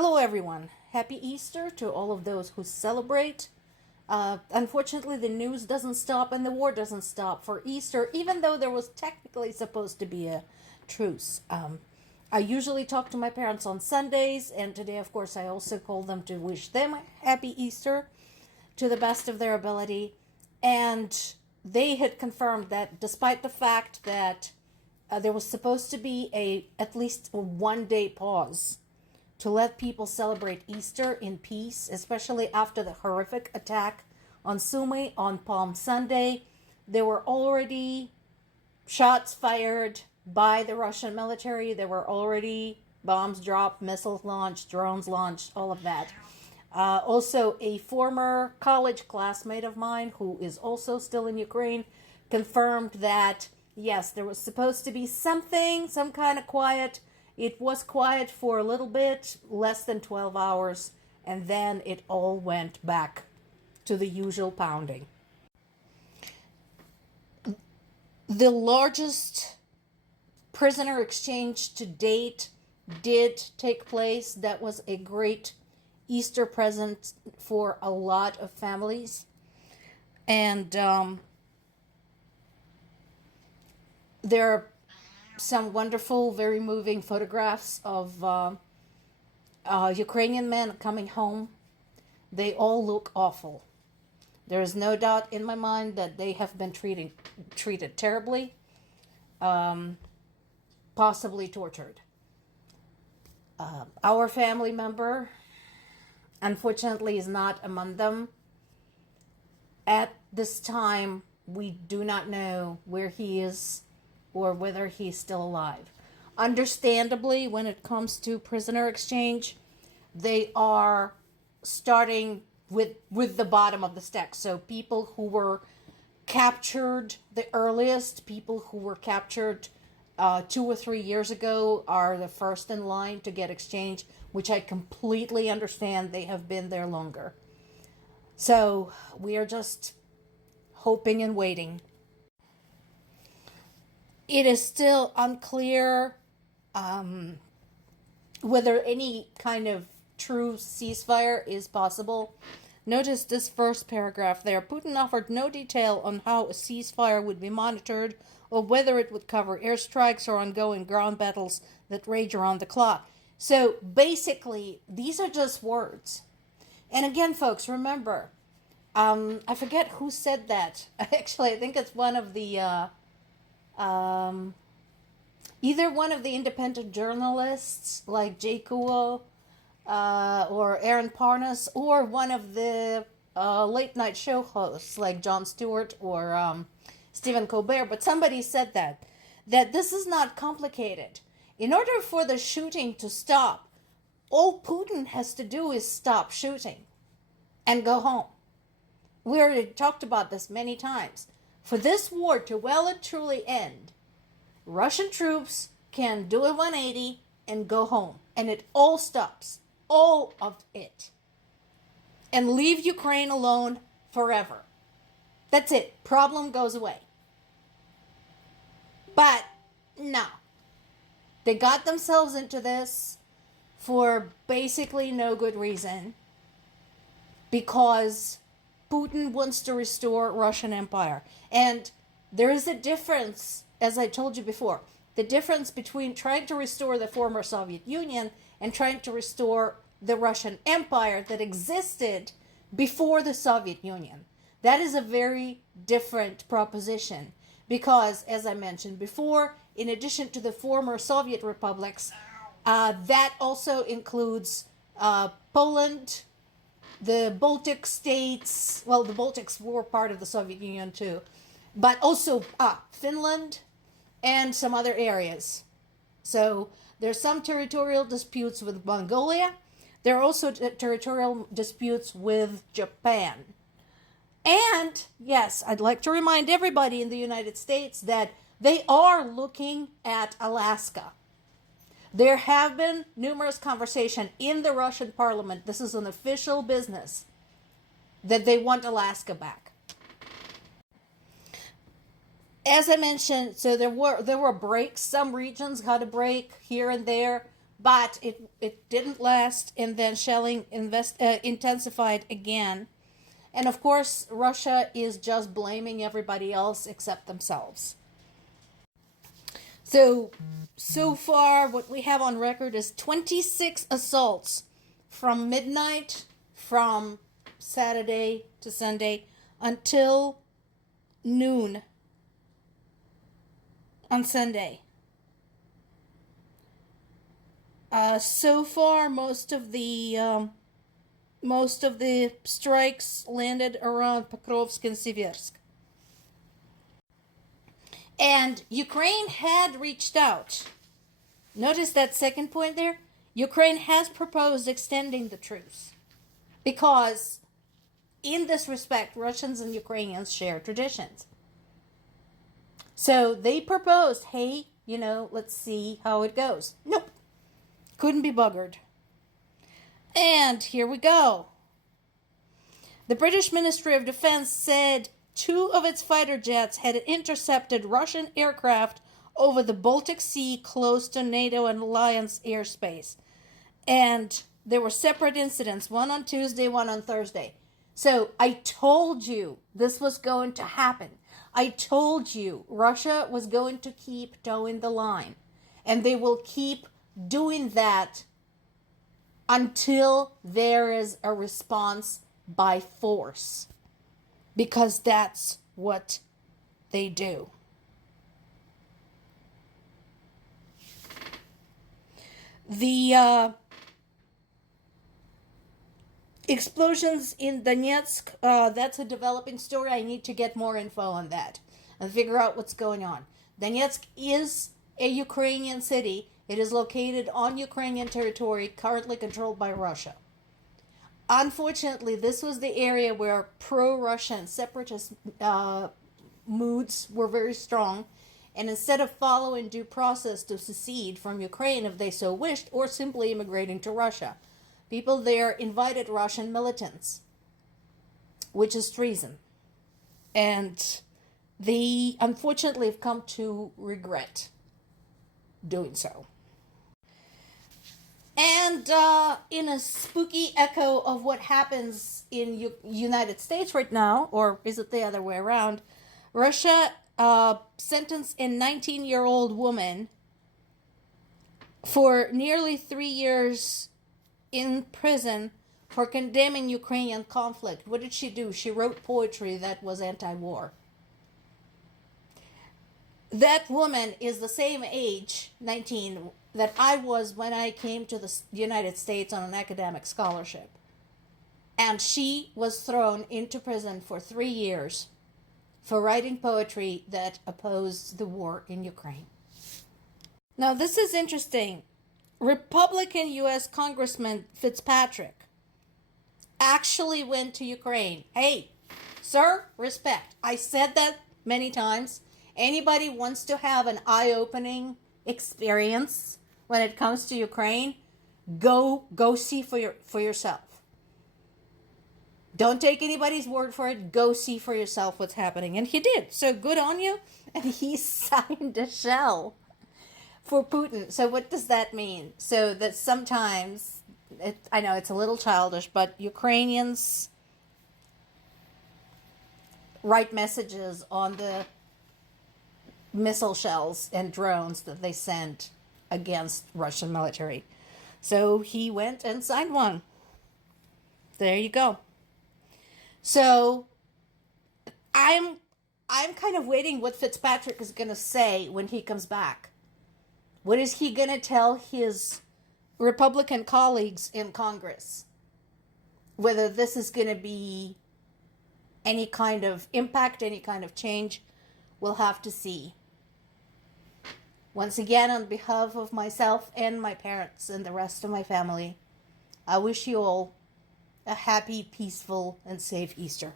Hello, everyone. Happy Easter to all of those who celebrate. Unfortunately, the news doesn't stop and the war doesn't stop for Easter, even though there was technically supposed to be a truce. I usually talk to my parents on Sundays, and today, of course, I also call them to wish them happy Easter to the best of their ability. And they had confirmed that despite the fact that there was supposed to be at least a 1 day pause to let people celebrate Easter in peace, especially after the horrific attack on Sumy on Palm Sunday. There were already shots fired by the Russian military. There were already bombs dropped, missiles launched, drones launched, all of that. Also, a former college classmate of mine who is also still in Ukraine confirmed that, yes, there was supposed to be some kind of quiet. It was quiet for a little bit, less than 12 hours, and then it all went back to the usual pounding. The largest prisoner exchange to date did take place. That was a great Easter present for a lot of families. And there are some wonderful, very moving photographs of Ukrainian men coming home. They all look awful. There is no doubt in my mind that they have been treated terribly, possibly tortured. Our family member, unfortunately, is not among them. At this time, we do not know where he is or whether he's still alive. Understandably, when it comes to prisoner exchange, they are starting with the bottom of the stack. So people who were captured the earliest, people who were captured 2 or 3 years ago are the first in line to get exchanged, which I completely understand. They have been there longer. So we are just hoping and waiting. It is still unclear whether any kind of true ceasefire is possible. Notice this first paragraph there. Putin offered no detail on how a ceasefire would be monitored or whether it would cover airstrikes or ongoing ground battles that rage around the clock. So basically, these are just words. And again, folks, remember, I forget who said that. Actually, I think it's one of the either one of the independent journalists like Jay Kuo or Aaron Parnas, or one of the late night show hosts like Jon Stewart or Stephen Colbert. But somebody said that this is not complicated. In order for the shooting to stop, all Putin has to do is stop shooting and go home. We already talked about this many times. For this war to well and truly end, Russian troops can do a 180 and go home. And it all stops. All of it. And leave Ukraine alone forever. That's it. Problem goes away. But no. They got themselves into this for basically no good reason. Because Putin wants to restore Russian Empire. And there is a difference, as I told you before, the difference between trying to restore the former Soviet Union and trying to restore the Russian Empire that existed before the Soviet Union. That is a very different proposition because, as I mentioned before, in addition to the former Soviet republics, that also includes Poland, the Baltic states. Well, the Baltics were part of the Soviet Union too, but also Finland and some other areas. So there's some territorial disputes with Mongolia. There are also territorial disputes with Japan. And yes, I'd like to remind everybody in the United States that they are looking at Alaska. There have been numerous conversations in the Russian parliament, this is an official business, that they want Alaska back. As I mentioned, so there were breaks. Some regions got a break here and there, but it didn't last, and then shelling intensified again. And of course, Russia is just blaming everybody else except themselves. So far, what we have on record is 26 assaults from midnight, from Saturday to Sunday, until noon on Sunday. So far, most of the strikes landed around Pokrovsk and Siversk. And Ukraine had reached out. Notice that second point there? Ukraine has proposed extending the truce. Because, in this respect, Russians and Ukrainians share traditions. So they proposed, hey, let's see how it goes. Nope. Couldn't be buggered. And here we go. The British Ministry of Defense said 2 of its fighter jets had intercepted Russian aircraft over the Baltic Sea close to NATO and Alliance airspace. And there were separate incidents, one on Tuesday, one on Thursday. So I told you this was going to happen. I told you Russia was going to keep towing the line. And they will keep doing that until there is a response by force. Because that's what they do. The explosions in Donetsk, that's a developing story. I need to get more info on that and figure out what's going on. Donetsk is a Ukrainian city. It is located on Ukrainian territory, currently controlled by Russia. Unfortunately, this was the area where pro-Russian separatist moods were very strong, and instead of following due process to secede from Ukraine if they so wished, or simply immigrating to Russia, people there invited Russian militants, which is treason. And they unfortunately have come to regret doing so. And in a spooky echo of what happens in United States right now, or is it the other way around, Russia sentenced a 19-year-old woman for nearly 3 years in prison for condemning Ukrainian conflict. What did she do? She wrote poetry that was anti-war. That woman is the same age, 19, that I was when I came to the United States on an academic scholarship. And she was thrown into prison for 3 years for writing poetry that opposed the war in Ukraine. Now, this is interesting. Republican U.S. Congressman Fitzpatrick actually went to Ukraine. Hey, sir, respect. I said that many times. Anybody wants to have an eye-opening experience when it comes to Ukraine, go see for yourself. Don't take anybody's word for it. Go see for yourself what's happening. And he did. So good on you. And he signed a shell for Putin. So what does that mean? So that sometimes, I know it's a little childish, but Ukrainians write messages on the missile shells and drones that they send against Russian military. So he went and signed one. There you go. So I'm kind of waiting what Fitzpatrick is going to say when he comes back. What is he going to tell his Republican colleagues in Congress? Whether this is going to be any kind of impact, any kind of change, we'll have to see. Once again, on behalf of myself and my parents and the rest of my family, I wish you all a happy, peaceful, and safe Easter.